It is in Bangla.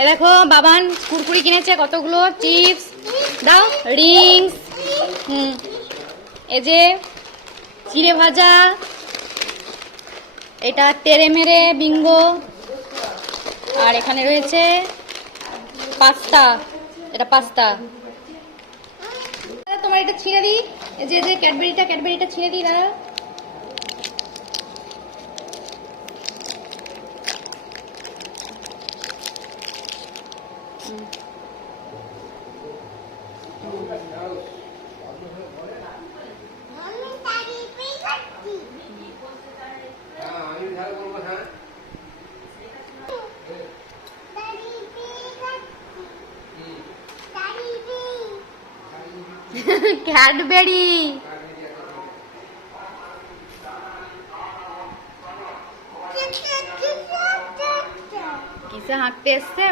এ দেখো বাবান কুরকুরি কিনেছে কতগুলো, চিপস দাও, রিংস, এই যে চিড়ে ভাজা, এটা তেরে মেরে বিঙ্গো, আর এখানে রয়েছে পাস্তা, এটা পাস্তা। তোমার এটা ছিঁড়ে দিই, এই যে ক্যাডবেরিটা ছিঁড়ে দিই দাদা। ক্যাডবেরি কিসে হাঁকতে এসছে।